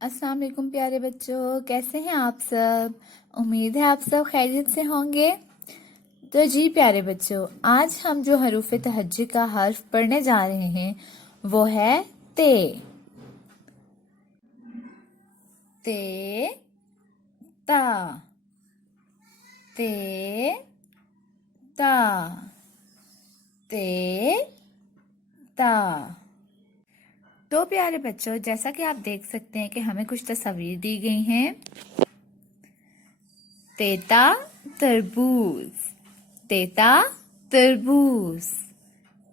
अस्सलाम वालेकुम प्यारे बच्चों, कैसे हैं आप सब। उम्मीद है आप सब खैरियत से होंगे। तो जी प्यारे बच्चों, आज हम जो हरूफ तहज्जुद का हर्फ पढ़ने जा रहे हैं वो है ते। ते ता, ते ता, ते ता। तो प्यारे बच्चों, जैसा कि आप देख सकते हैं कि हमें कुछ तस्वीर दी गई हैं। तेता तरबूज, तेता तरबूज,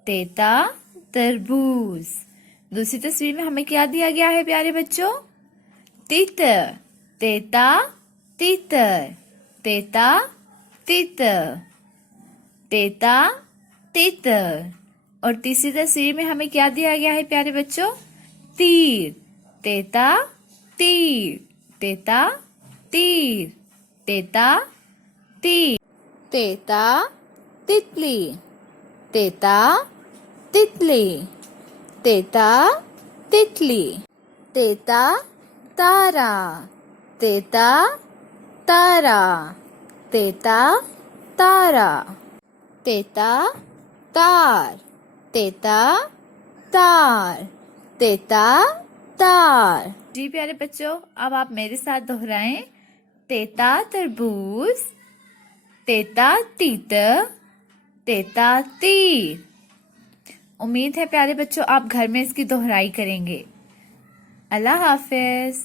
तेता तरबूज। दूसरी तस्वीर में हमें क्या दिया गया है प्यारे बच्चों? तीतर, तेता तीतर, तेता तीतर, तेता तीतर। और तीसरी तस्वीर में हमें क्या दिया गया है प्यारे बच्चों? तीर, तेता तीर, तेता तीर, तेता तीर। तेता तितली, तेता तितली, तेता तितली, तेता तारा, तेता तारा, तेता तारा, तेता तार, तेता तार, तेता तार। जी प्यारे बच्चों, अब आप मेरे साथ दोहराएं। तेता तरबूज, तेता तीतर, तेता तीर। उम्मीद है प्यारे बच्चों आप घर में इसकी दोहराई करेंगे। अल्लाह हाफिज।